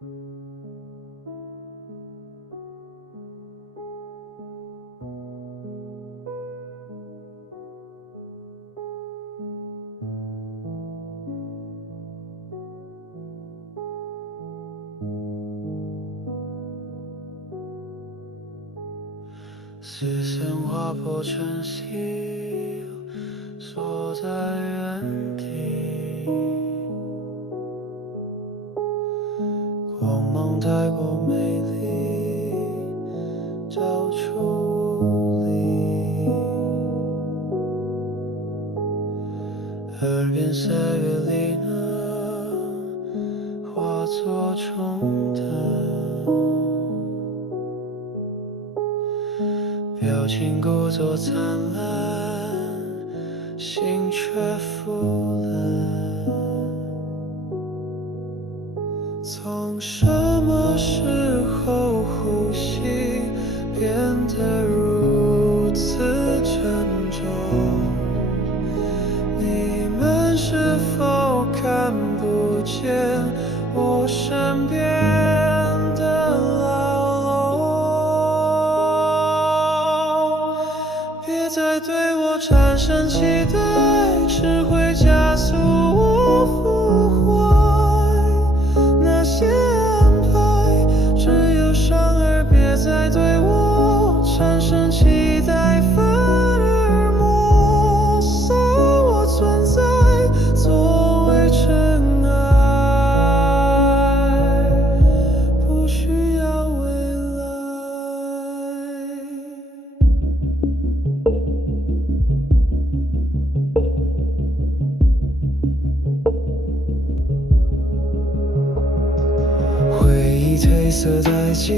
视线划破晨曦，锁在原地。光芒太过美丽，照出无力。耳边岁月里呢，化作冲淡。表情故作灿烂，心却腐烂。从什么时候呼吸变得如此沉重？你们是否看不见我身边的牢笼？别再对我产生期待，只会加速我腐坏。那些安排只有伤害，别再对我产生期待，反而抹杀我存在作为尘埃，不需要未来。回忆褪色殆尽，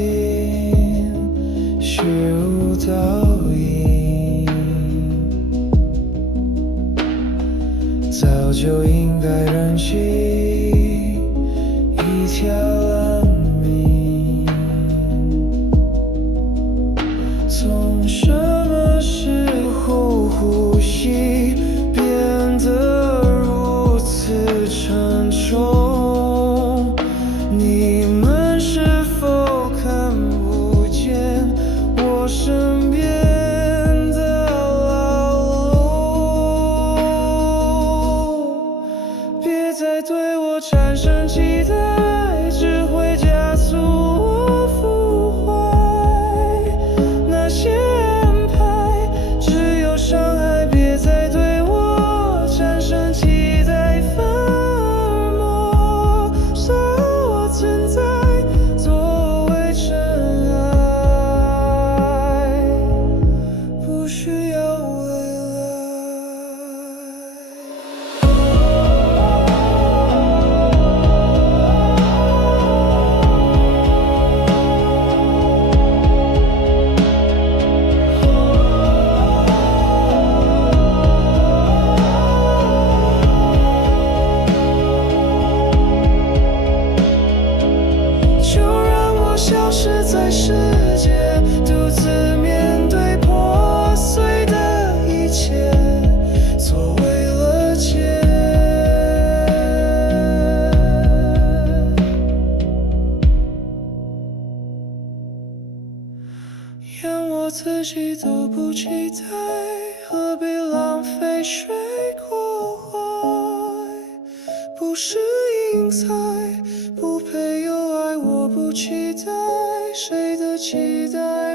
虚无倒影，早就应该燃起一条蓝明。从什么时候呼吸变得如此沉重？你们是否看不见我身边的牢笼？别再对我产生期待，只会加速我腐坏。那些安排只有伤害，别再对我产生期待，反而抹杀我存在作为尘埃，不需要未就让我消失在世界，独自面对破碎的一切，做为了解。连我自己都不期待，何必浪费水过怀？不是英才，不配有爱，我不期待谁的期待。